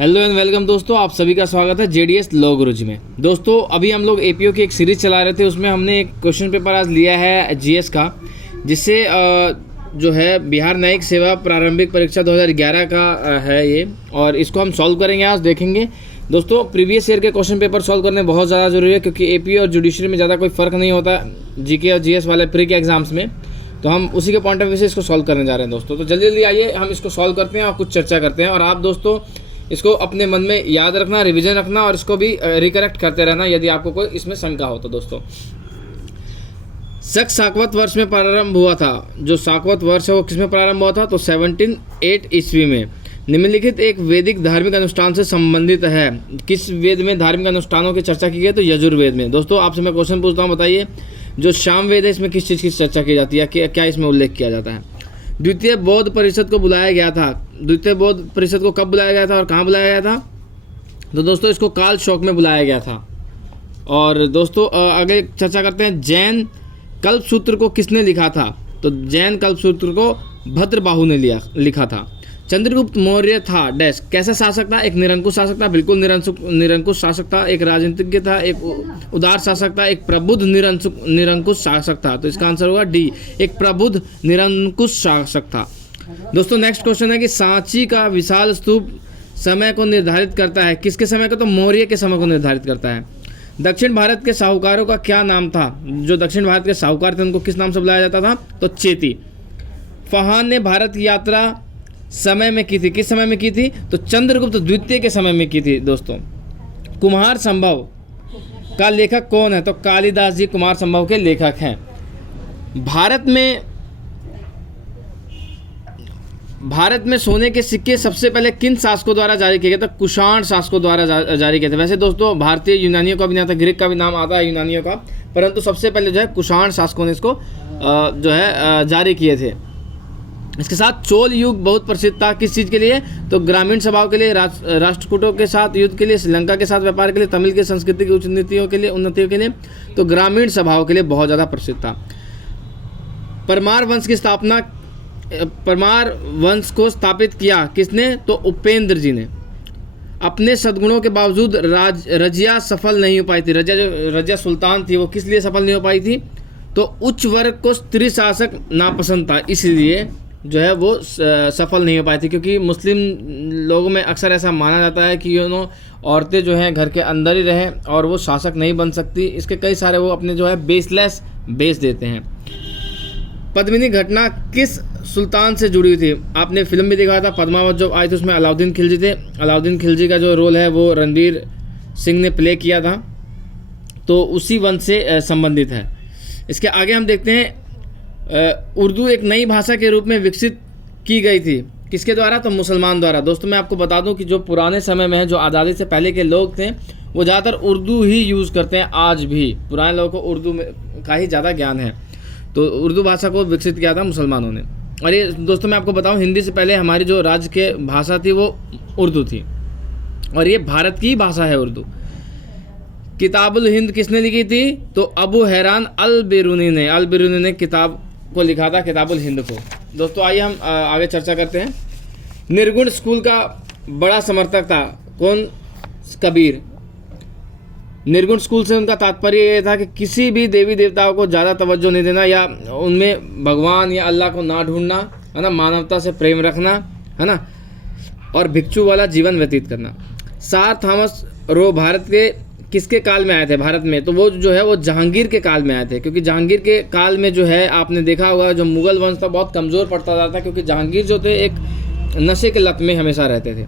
Hello and welcome दोस्तों, आप सभी का स्वागत है जेडीएस लॉ गुरुजी में। दोस्तों अभी हम लोग एपीओ की एक सीरीज़ चला रहे थे, उसमें हमने एक क्वेश्चन पेपर आज लिया है जीएस का, जिससे जो है बिहार न्यायिक सेवा प्रारंभिक परीक्षा 2011 का है ये, और इसको हम सॉल्व करेंगे। आज देखेंगे दोस्तों, प्रीवियस ईयर के क्वेश्चन पेपर सॉल्व करने बहुत ज़्यादा ज़रूरी है, क्योंकि एपीओ और जुडिशरी में ज़्यादा कोई फ़र्क नहीं होता जीके और जीएस वाले प्री के एग्जाम्स में। तो हम उसी के पॉइंट ऑफ व्यू से इसको सॉल्व करने जा रहे हैं दोस्तों। तो जल्दी जल्दी आइए हम इसको सॉल्व करते हैं और कुछ चर्चा करते हैं। और आप दोस्तों इसको अपने मन में याद रखना, रिवीजन रखना, और इसको भी रिकरेक्ट करते रहना यदि आपको कोई इसमें शंका हो तो। दोस्तों शक साकवत वर्ष में प्रारंभ हुआ था। जो साकवत वर्ष है वो किस में प्रारंभ हुआ था? तो 1708 ईस्वी में। निम्नलिखित एक वैदिक धार्मिक अनुष्ठान से संबंधित है। किस वेद में धार्मिक अनुष्ठानों की चर्चा की गई? तो यजुर्वेद में। दोस्तों आपसे मैं क्वेश्चन पूछता हूँ, बताइए जो साम वेद है इसमें किस चीज़ की चर्चा की जाती है, क्या इसमें उल्लेख किया जाता है? द्वितीय बौद्ध परिषद को बुलाया गया था। द्वितीय बौद्ध परिषद को कब बुलाया गया था और कहाँ बुलाया गया था? तो दोस्तों इसको काल शौक में बुलाया गया था। और दोस्तों आगे चर्चा करते हैं, जैन कल्पसूत्र को किसने लिखा था? तो जैन कल्पसूत्र को भद्रबाहु ने लिखा था। चंद्रगुप्त मौर्य था डैश कैसा शासक था? एक निरंकुश शासक था, बिल्कुल निरंकुश शासक था। एक राजनीतिज्ञ था, एक उदार शासक था, एक प्रबुद्ध निरंकुश शासक था। तो इसका आंसर होगा डी, एक प्रबुद्ध निरंकुश शासक था। दोस्तों नेक्स्ट क्वेश्चन है कि सांची का विशाल स्तूप समय को निर्धारित करता है। किसके समय को? तो मौर्य के समय को निर्धारित करता है। दक्षिण भारत के साहूकारों का क्या नाम था? जो दक्षिण भारत के साहूकार थे उनको किस नाम से बुलाया जाता था? तो चेती। फहान ने भारत की यात्रा समय में की थी। किस समय में की थी? तो चंद्रगुप्त द्वितीय के समय में की थी। दोस्तों कुमार संभव का लेखक कौन है? तो कालिदास जी कुमार संभव के लेखक हैं। भारत में सोने के सिक्के सबसे पहले किन शासकों द्वारा जारी किए गए? तो कुषाण शासकों द्वारा जारी किए थे। वैसे दोस्तों भारतीय यूनानियों का भी नहीं आता, ग्रीक का भी नाम आता है यूनानियों का, परंतु सबसे पहले जो है कुषाण शासकों ने इसको जो है जारी किए थे। इसके साथ चोल युग बहुत प्रसिद्ध था। किस चीज़ के लिए? तो ग्रामीण सभाओं के लिए, राष्ट्रकूटों के साथ युद्ध के लिए, श्रीलंका के साथ व्यापार के लिए, तमिल की संस्कृति की उन्नतियों के लिए। तो ग्रामीण सभाओं के लिए बहुत ज़्यादा प्रसिद्ध था। परमार वंश की स्थापना, परमार वंश को स्थापित किया किसने? तो उपेंद्र जी ने। अपने सद्गुणों के बावजूद रजिया सफल नहीं हो पाई थी। रजिया सुल्तान थी, वो किस लिए सफल नहीं हो पाई थी? तो उच्च वर्ग को स्त्री शासक नापसंद था, इसलिए जो है वो सफल नहीं हो पाई थी। क्योंकि मुस्लिम लोगों में अक्सर ऐसा माना जाता है कि औरतें जो हैं घर के अंदर ही रहें और वो शासक नहीं बन सकती। इसके कई सारे वो अपने जो है बेसलेस बेच देते हैं। पद्मिनी घटना किस सुल्तान से जुड़ी हुई थी? आपने फिल्म भी देखा था पद्मावत, जो आई थी उसमें अलाउद्दीन खिलजी थे। अलाउद्दीन खिलजी का जो रोल है वो रणवीर सिंह ने प्ले किया था, तो उसी वंश से संबंधित है। इसके आगे हम देखते हैं, उर्दू एक नई भाषा के रूप में विकसित की गई थी। किसके द्वारा? तो मुसलमान द्वारा। दोस्तों मैं आपको बता दूं कि जो पुराने समय में है, जो आज़ादी से पहले के लोग थे, वो ज़्यादातर उर्दू ही यूज़ करते हैं। आज भी पुराने लोगों को उर्दू में का ही ज़्यादा ज्ञान है। तो उर्दू भाषा को विकसित किया था मुसलमानों ने। और ये दोस्तों मैं आपको बताऊं, हिंदी से पहले हमारी जो राज्य के भाषा थी वो उर्दू थी, और ये भारत की भाषा है उर्दू। किताबुल हिंद किसने लिखी थी? तो अबू हैरान अल बिरूनी ने किताब को लिखा था, किताबुल हिंद को। दोस्तों आइए हम आगे चर्चा करते हैं। निर्गुण स्कूल का बड़ा समर्थक था कौन? कबीर। निर्गुण स्कूल से उनका तात्पर्य ये था कि किसी भी देवी देवताओं को ज़्यादा तवज्जो नहीं देना, या उनमें भगवान या अल्लाह को ना ढूंढना, है ना, मानवता से प्रेम रखना, है ना, और भिक्षु वाला जीवन व्यतीत करना। सर थॉमस रो भारत के किसके काल में आए थे? भारत में तो वो जो है वो जहांगीर के काल में आए थे, क्योंकि जहांगीर के काल में जो है आपने देखा होगा जो मुगल वंश था बहुत कमज़ोर पड़ता जा रहा था, क्योंकि जहांगीर जो थे एक नशे के लत में हमेशा रहते थे।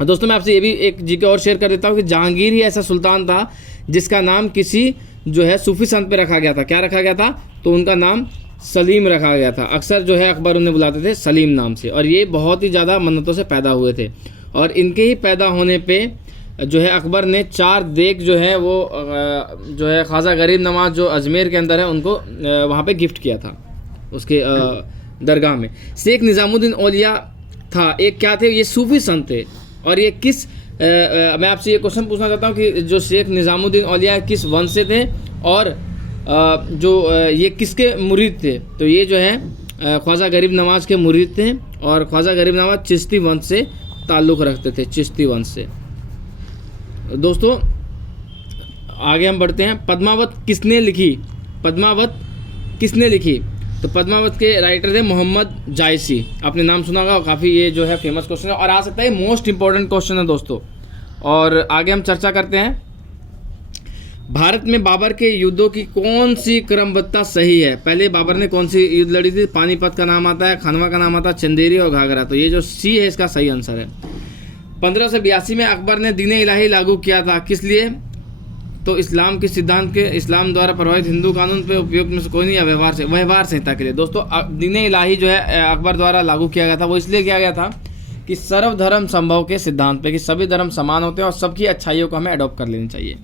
दोस्तों मैं आपसे ये भी एक जीके और शेयर कर देता हूँ कि जहांगीर ही ऐसा सुल्तान था जिसका नाम किसी जो है सूफी संत पे रखा गया था। क्या रखा गया था? तो उनका नाम सलीम रखा गया था। अक्सर जो है अकबर उन्हें बुलाते थे सलीम नाम से, और ये बहुत ही ज़्यादा मन्नतों से पैदा हुए थे। और इनके ही पैदा होने पर जो है अकबर ने 4 देग जो है वो जो है ख्वाजा गरीब नवाज जो अजमेर के अंदर है उनको वहाँ पे गिफ्ट किया था उसके दरगाह में। शेख निज़ामुद्दीन औलिया था, एक क्या थे? ये सूफी संत थे। और ये किस मैं आपसे ये क्वेश्चन पूछना चाहता हूँ कि जो शेख निज़ामुद्दीन औलिया किस वंश से थे, और जो ये किसके मुरीद थे? तो ये जो है ख्वाजा गरीब नवाज के मुरीद थे, और ख्वाजा गरीब नवाज चिश्ती वंश से ताल्लुक़ रखते थे, चिश्ती वंश से। दोस्तों आगे हम बढ़ते हैं। पद्मावत किसने लिखी? पद्मावत किसने लिखी? तो पद्मावत के राइटर थे मोहम्मद जायसी। आपने नाम सुना होगा, काफ़ी ये जो है फेमस क्वेश्चन है और आ सकता है मोस्ट इंपॉर्टेंट क्वेश्चन है दोस्तों। और आगे हम चर्चा करते हैं। भारत में बाबर के युद्धों की कौन सी क्रमबद्धता सही है? पहले बाबर ने कौन सी युद्ध लड़ी थी? पानीपत का नाम आता है, खनवा का नाम आता है, चंदेरी और घाघरा। तो ये जो सी है इसका सही आंसर है। 1582 में अकबर ने दीन इलाही लागू किया था, किस लिए? तो इस्लाम के सिद्धांत के, इस्लाम द्वारा प्रभावित हिंदू कानून पे उपयोग में से कोई नहीं है, व्यवहार संहिता के लिए। दोस्तों दीन इलाही जो है अकबर द्वारा लागू किया गया था, वो इसलिए किया गया था कि सर्वधर्म संभव के सिद्धांत पे, कि सभी धर्म समान होते हैं और सबकी अच्छाइयों को हमें अडॉप्ट कर लेनी चाहिए।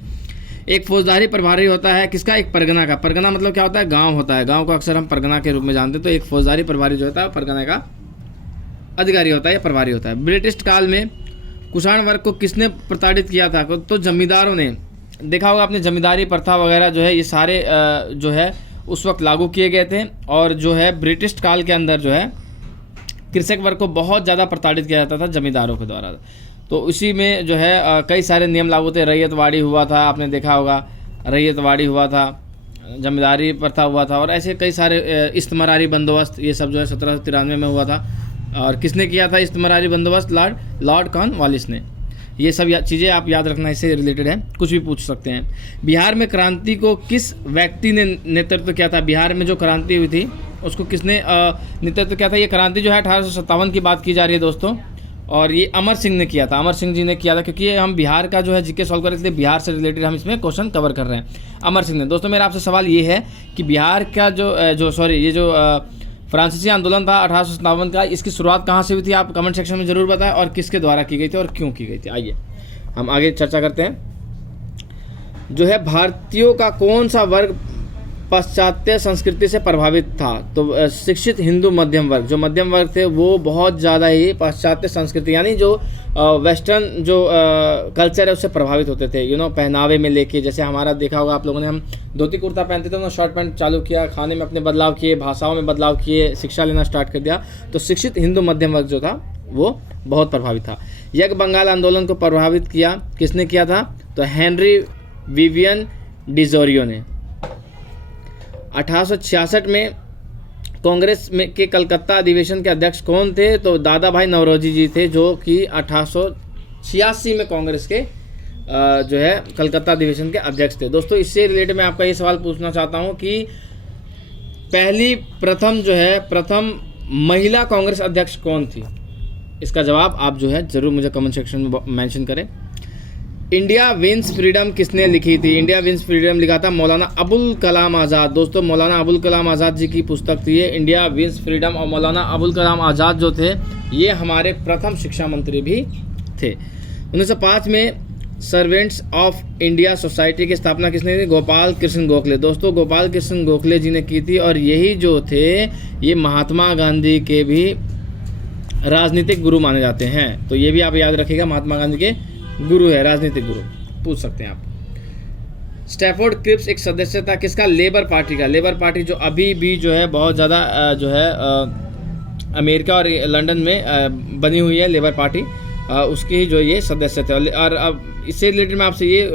एक फौजदारी प्रभारी होता है किसका? एक परगना का। परगना मतलब क्या होता है? गांव होता है। गांव को अक्सर हम परगना के रूप में जानते हैं। तो एक फौजदारी प्रभारी जो होता है परगना का अधिकारी होता है या प्रभारी होता है। ब्रिटिश काल में कुषाण वर्ग को किसने प्रताड़ित किया था? तो जमींदारों ने। देखा होगा आपने, जमींदारी प्रथा वगैरह जो है ये सारे जो है उस वक्त लागू किए गए थे। और जो है ब्रिटिश काल के अंदर जो है कृषक वर्ग को बहुत ज़्यादा प्रताड़ित किया जाता था जमींदारों के द्वारा। तो उसी में जो है कई सारे नियम लागू थे। रैयतवाड़ी हुआ था, आपने देखा होगा, रैयतवाड़ी हुआ था, जमींदारी प्रथा हुआ था और ऐसे कई सारे इस्तेमारी बंदोबस्त, ये सब जो है 1793 में हुआ था। और किसने किया था इस्तेमारी बंदोबस्त? लॉर्ड कॉर्नवालिस ने। ये सब चीज़ें आप याद रखना, इससे रिलेटेड है, कुछ भी पूछ सकते हैं। बिहार में क्रांति को किस व्यक्ति ने नेतृत्व किया था? बिहार में जो क्रांति हुई थी उसको किसने नेतृत्व किया था? ये क्रांति जो है 1857 की बात की जा रही है दोस्तों, और ये अमर सिंह ने किया था। अमर सिंह जी ने किया था, क्योंकि ये हम बिहार का जो है जीके सॉल्व कर रहे थे, इसलिए बिहार से रिलेटेड हम इसमें क्वेश्चन कवर कर रहे हैं। अमर सिंह ने। दोस्तों मेरा आपसे सवाल ये है कि बिहार का जो फ्रांसीसी आंदोलन था 1857 का, इसकी शुरुआत कहाँ से हुई थी? आप कमेंट सेक्शन में ज़रूर बताएं, और किसके द्वारा की गई थी और क्यों की गई थी। आइए हम आगे चर्चा करते हैं। जो है भारतीयों का कौन सा वर्ग पाश्चात्य संस्कृति से प्रभावित था? तो शिक्षित हिंदू मध्यम वर्ग। जो मध्यम वर्ग थे वो बहुत ज़्यादा ही पाश्चात्य संस्कृति यानी जो वेस्टर्न जो कल्चर है उससे प्रभावित होते थे। पहनावे में लेके, जैसे हमारा देखा होगा आप लोगों ने, हम धोती कुर्ता पहनते थे, शॉर्ट पैंट चालू किया, खाने में अपने बदलाव किए, भाषाओं में बदलाव किए, शिक्षा लेना स्टार्ट कर दिया। तो शिक्षित हिंदू मध्यम वर्ग जो था वो बहुत प्रभावित था। यज्ञ बंगाल आंदोलन को प्रभावित किया किसने किया था? तो हेनरी विवियन डिजोरियो ने। 1866 में कांग्रेस में के कलकत्ता अधिवेशन के अध्यक्ष कौन थे? तो दादा भाई नौरोजी जी थे, जो कि 1886 में कांग्रेस के जो है कलकत्ता अधिवेशन के अध्यक्ष थे। दोस्तों इससे रिलेटेड मैं आपका ये सवाल पूछना चाहता हूँ कि प्रथम महिला कांग्रेस अध्यक्ष कौन थी? इसका जवाब आप जो है ज़रूर मुझे कमेंट सेक्शन में मेंशन करें। इंडिया विंस फ्रीडम किसने लिखी थी? इंडिया विंस फ्रीडम लिखा था मौलाना अबुल कलाम आज़ाद। दोस्तों मौलाना अबुल कलाम आज़ाद जी की पुस्तक थी ये, इंडिया विंस फ्रीडम। और मौलाना अबुल कलाम आज़ाद जो थे ये हमारे प्रथम शिक्षा मंत्री भी थे। 1905 में सर्वेंट्स ऑफ इंडिया सोसाइटी की स्थापना किसने की? गोपाल कृष्ण गोखले। दोस्तों गोपाल कृष्ण गोखले जी ने की थी, और यही जो थे ये महात्मा गांधी के भी राजनीतिक गुरु माने जाते हैं। तो ये भी आप याद रखिएगा, महात्मा गांधी के गुरु है, राजनीतिक गुरु पूछ सकते हैं आप। स्टैफोर्ड क्रिप्स एक सदस्य था किसका? लेबर पार्टी का। लेबर पार्टी जो अभी भी जो है बहुत ज़्यादा जो है अमेरिका और लंदन में बनी हुई है लेबर पार्टी, उसकी ही जो ये सदस्य थे। और अब इससे रिलेटेड मैं आपसे ये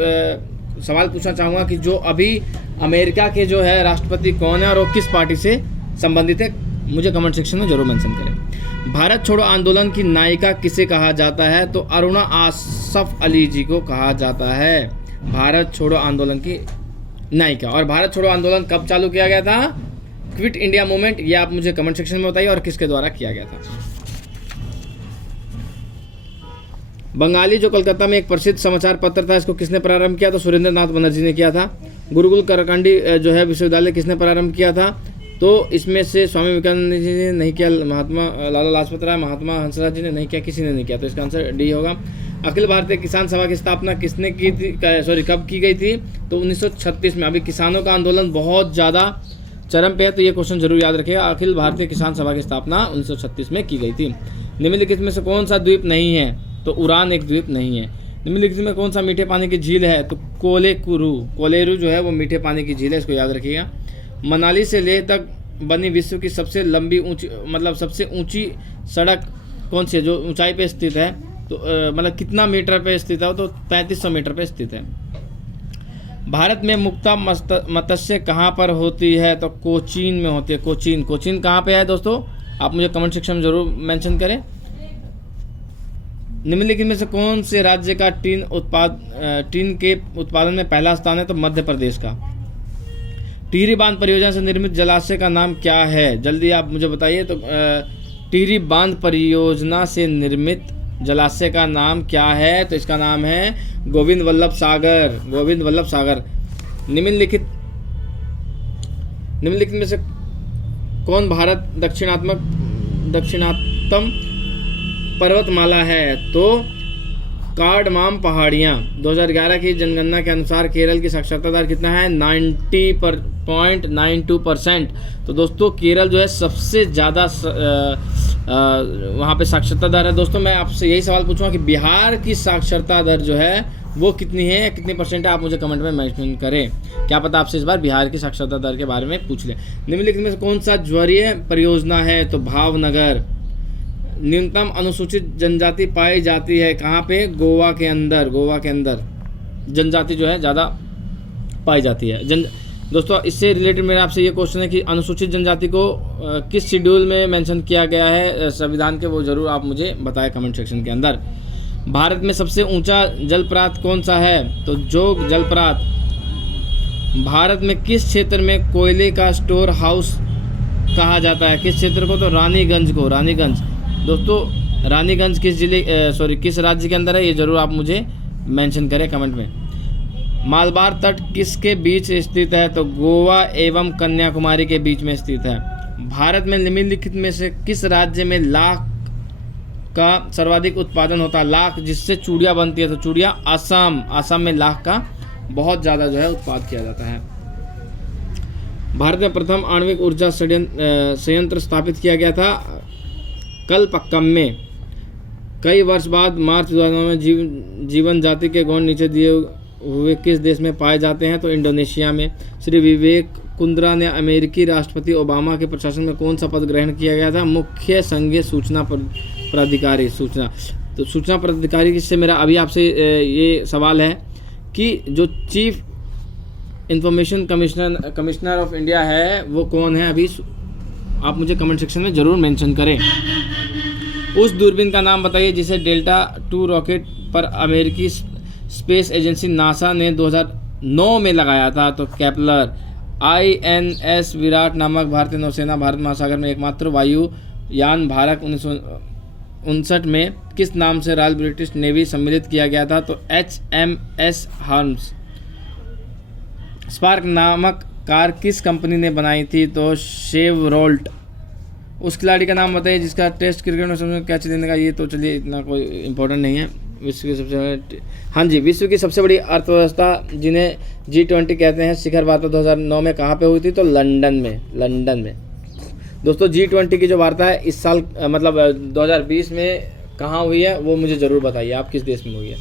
सवाल पूछना चाहूँगा कि जो अभी अमेरिका के जो है राष्ट्रपति कौन है और वो किस पार्टी से संबंधित है? मुझे कमेंट सेक्शन में जरूर मेंशन करें। भारत छोड़ो आंदोलन की नायिका किसे कहा जाता है? तो अरुणा आसफ अली जी को कहा जाता है भारत छोड़ो आंदोलन की नायिका। और भारत छोड़ो आंदोलन कब चालू किया गया था? क्विट इंडिया मूवमेंट, ये आप मुझे कमेंट सेक्शन में बताइए, और किसके द्वारा किया गया था। बंगाली जो कलकत्ता में एक प्रसिद्ध समाचार पत्र था, इसको किसने प्रारंभ किया? तो सुरेंद्र नाथ बनर्जी ने किया था। गुरुकुल करकंडी जो है विश्वविद्यालय किसने प्रारंभ किया था? तो इसमें से स्वामी विवेकानंद जी ने नहीं किया, महात्मा लाला लाजपत राय, महात्मा हंसराज जी ने नहीं किया, किसी ने नहीं किया। तो इसका आंसर डी होगा। अखिल भारतीय किसान सभा की स्थापना किसने की थी? कब की गई थी? तो 1936 में। अभी किसानों का आंदोलन बहुत ज़्यादा चरम पे है, तो ये क्वेश्चन जरूर याद रखिएगा। अखिल भारतीय किसान सभा की स्थापना 1936 में की गई थी। निम्नलिखित में से कौन सा द्वीप नहीं है? तो उड़ान एक द्वीप नहीं है। निम्नलिखित में कौन सा मीठे पानी की झील है? तो कोलेरू जो है वो मीठे पानी की झील है, इसको याद रखिएगा। मनाली से लेह तक बनी विश्व की सबसे लंबी सबसे ऊंची सड़क कौन सी है जो ऊंचाई पे स्थित है? तो मतलब कितना मीटर पे स्थित है, तो 3500 मीटर पे स्थित है। भारत में मुक्ता मत्स्य कहाँ पर होती है, तो कोचीन में होती है। कोचीन, कोचीन कहाँ पे है दोस्तों, आप मुझे कमेंट सेक्शन में जरूर मेंशन करें। निम्नलिखित में से कौन से राज्य का टीन के उत्पादन में पहला स्थान है, तो मध्य प्रदेश का। टिहरी बांध परियोजना से निर्मित जलाशय का नाम क्या है, जल्दी आप मुझे बताइए। तो टिहरी बांध परियोजना से निर्मित जलाशय का नाम क्या है, तो इसका नाम है गोविंद वल्लभ सागर। गोविंद वल्लभ सागर। निम्नलिखित में से कौन भारत दक्षिणातम पर्वतमाला है, तो कार्डमाम पहाड़ियाँ। 2011 की जनगणना के अनुसार केरल की साक्षरता दर कितना है, 90.92%। तो दोस्तों केरल जो है सबसे ज़्यादा वहाँ पे साक्षरता दर है। दोस्तों मैं आपसे यही सवाल पूछूंगा कि बिहार की साक्षरता दर जो है वो कितनी है या कितने परसेंट है, आप मुझे कमेंट में मेंशन करें। क्या पता आपसे इस बार बिहार की साक्षरता दर के बारे में पूछ लें। निम्नलिखित में से कौन सा ज्वरीय परियोजना है, तो भावनगर। न्यूनतम अनुसूचित जनजाति पाई जाती है कहाँ पे, गोवा के अंदर। गोवा के अंदर जनजाति जो है ज़्यादा पाई जाती है। दोस्तों इससे रिलेटेड मेरा आपसे ये क्वेश्चन है कि अनुसूचित जनजाति को किस शेड्यूल में मेंशन किया गया है संविधान के, वो जरूर आप मुझे बताएं कमेंट सेक्शन के अंदर। भारत में सबसे ऊंचा जलप्रपात कौन सा है, तो जोग जलप्रपात। भारत में किस क्षेत्र में कोयले का स्टोर हाउस कहा जाता है, किस क्षेत्र को, तो रानीगंज को। रानीगंज। दोस्तों रानीगंज किस राज्य के अंदर है, ये जरूर आप मुझे मेंशन करें कमेंट में। मालबार तट किसके बीच स्थित है, तो गोवा एवं कन्याकुमारी के बीच में स्थित है। भारत में निम्नलिखित में से किस राज्य में लाख का सर्वाधिक उत्पादन होता है, लाख जिससे चूड़ियाँ बनती है, तो चूड़ियाँ असम। असम में लाख का बहुत ज़्यादा जो है उत्पाद किया जाता है। भारत में प्रथम आणविक ऊर्जा संयंत्र स्थापित किया गया था कलपक्कम में। कई वर्ष बाद मार्च 2009 में जीवन जाति के गौण नीचे दिए हुए किस देश में पाए जाते हैं, तो इंडोनेशिया में। श्री विवेक कुंद्रा ने अमेरिकी राष्ट्रपति ओबामा के प्रशासन में कौन सा पद ग्रहण किया गया था, मुख्य संघीय सूचना प्राधिकारी। तो सूचना प्राधिकारी से मेरा अभी आपसे ये सवाल है कि जो chief information commissioner of India है वो कौन है, अभी आप मुझे कमेंट सेक्शन में ज़रूर मेंशन करें। उस दूरबीन का नाम बताइए जिसे डेल्टा 2 रॉकेट पर अमेरिकी स्पेस एजेंसी नासा ने 2009 में लगाया था, तो केपलर। INS विराट नामक भारतीय नौसेना भारत महासागर में एकमात्र वायुयान भारत 1959 में किस नाम से रॉयल ब्रिटिश नेवी सम्मिलित किया गया था, तो HMS हार्म्स। स्पार्क नामक कार किस कंपनी ने बनाई थी, तो शेवरोल्ट। उस खिलाड़ी का नाम बताइए जिसका टेस्ट क्रिकेट में सबसे कैच देने का, ये तो चलिए इतना कोई इम्पोर्टेंट नहीं है। विश्व की विश्व की सबसे बड़ी अर्थव्यवस्था जिन्हें G20 कहते हैं शिखर वार्ता 2009 में कहाँ पे हुई थी, तो लंदन में। दोस्तों G20 की जो वार्ता है इस साल मतलब 2020 में कहाँ हुई है वो मुझे ज़रूर बताइए, आप किस देश में हुई है।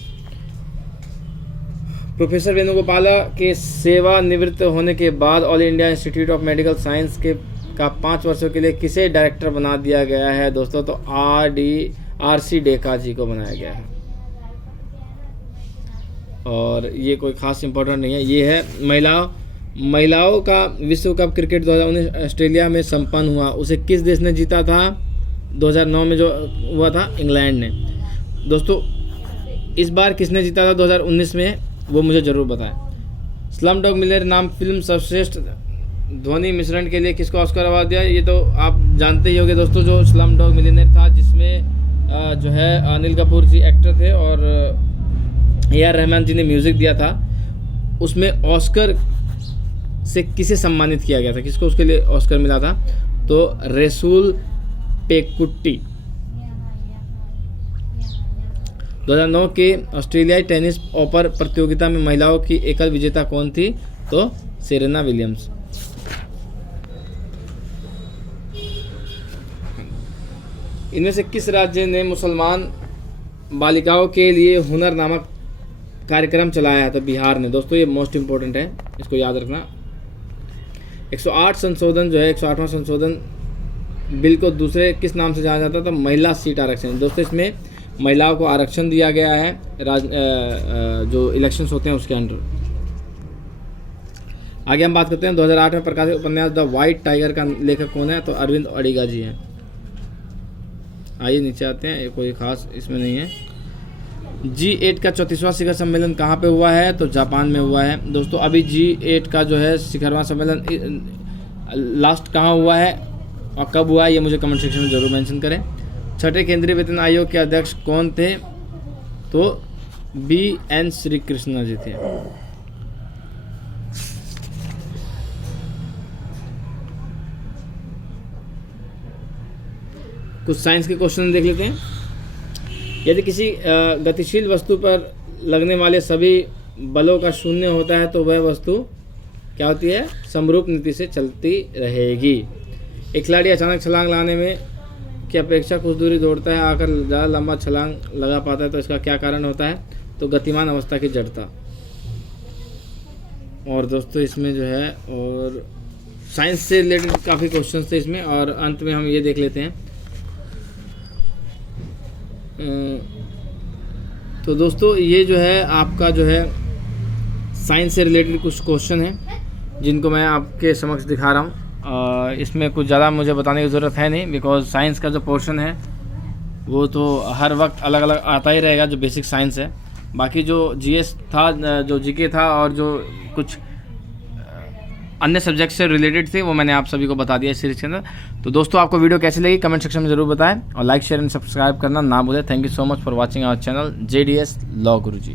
प्रोफेसर वेणुगोपाला के सेवानिवृत्त होने के बाद all India institute of medical science का 5 वर्षों के लिए किसे डायरेक्टर बना दिया गया है दोस्तों, तो RC डेका जी को बनाया गया है। और ये कोई खास इम्पोर्टेंट नहीं है, ये है महिलाओं का विश्व कप क्रिकेट 2019 ऑस्ट्रेलिया में संपन्न हुआ, उसे किस देश ने जीता था, 2009 में जो हुआ था इंग्लैंड ने। दोस्तों इस बार किसने जीता था 2019 में, वो मुझे ज़रूर बताएं। स्लम डॉग मिलियनेयर नाम फिल्म सर्वश्रेष्ठ ध्वनि मिश्रण के लिए किसको ऑस्कर अवार्ड दिया, ये तो आप जानते ही होंगे दोस्तों। जो स्लम डॉग मिलियनेयर था जिसमें जो है अनिल कपूर जी एक्टर थे और AR रहमान जी ने म्यूज़िक दिया था, उसमें ऑस्कर से किसे सम्मानित किया गया था, किसको उसके लिए ऑस्कर मिला था, तो रेसूल पेकुट्टी। 2009 के ऑस्ट्रेलियाई टेनिस ओपन प्रतियोगिता में महिलाओं की एकल विजेता कौन थी, तो सेरेना विलियम्स। इनमें से किस राज्य ने मुसलमान बालिकाओं के लिए हुनर नामक कार्यक्रम चलाया है, तो बिहार ने। दोस्तों ये मोस्ट इम्पोर्टेंट है, इसको याद रखना। 108 संशोधन जो है 108वां संशोधन बिल को दूसरे किस नाम से जाना जाता है, तो महिला सीट आरक्षण। दोस्तों इसमें महिलाओं को आरक्षण दिया गया है जो इलेक्शंस होते हैं उसके अंडर। आगे हम बात करते हैं 2008 में प्रकाशित उपन्यास द वाइट टाइगर का लेखक कौन है, तो अरविंद अडिगा जी हैं। आइए नीचे आते हैं, कोई खास इसमें नहीं है। G8 का 34वां शिखर सम्मेलन कहाँ पे हुआ है, तो जापान में हुआ है। दोस्तों अभी G8 का जो है शिखरवां सम्मेलन लास्ट कहाँ हुआ है और कब हुआ है, ये मुझे कमेंट सेक्शन में ज़रूर मेंशन करें। छठे केंद्रीय वेतन आयोग के अध्यक्ष कौन थे, तो BN श्री कृष्णा जी थे। कुछ साइंस के क्वेश्चन देख लेते हैं। यदि किसी गतिशील वस्तु पर लगने वाले सभी बलों का शून्य होता है तो वह वस्तु क्या होती है, समरूप नीति से चलती रहेगी। एक खिलाड़ी अचानक छलांग लगाने में की अपेक्षा कुछ दूरी दौड़ता है, आकर ज़्यादा लंबा छलांग लगा पाता है, तो इसका क्या कारण होता है, तो गतिमान अवस्था की जड़ता। और दोस्तों इसमें जो है और साइंस से रिलेटेड काफ़ी क्वेश्चन थे इसमें, और अंत में हम ये देख लेते हैं। तो दोस्तों ये जो है आपका जो है साइंस से रिलेटेड कुछ क्वेश्चन हैं जिनको मैं आपके समक्ष दिखा रहा हूँ। इसमें कुछ ज़्यादा मुझे बताने की ज़रूरत है नहीं, बिकॉज साइंस का जो पोर्शन है वो तो हर वक्त अलग अलग आता ही रहेगा, जो बेसिक साइंस है। बाकी जो GS था, जो GK था, और जो कुछ अन्य सब्जेक्ट से रिलेटेड थे वो मैंने आप सभी को बता दिया इस सीरीज के अंदर। तो दोस्तों आपको वीडियो कैसी लगी कमेंट सेक्शन में ज़रूर बताएं, और लाइक शेयर एंड सब्सक्राइब करना ना भूलें। Thank you so much for watching our channel JDS law Guruji.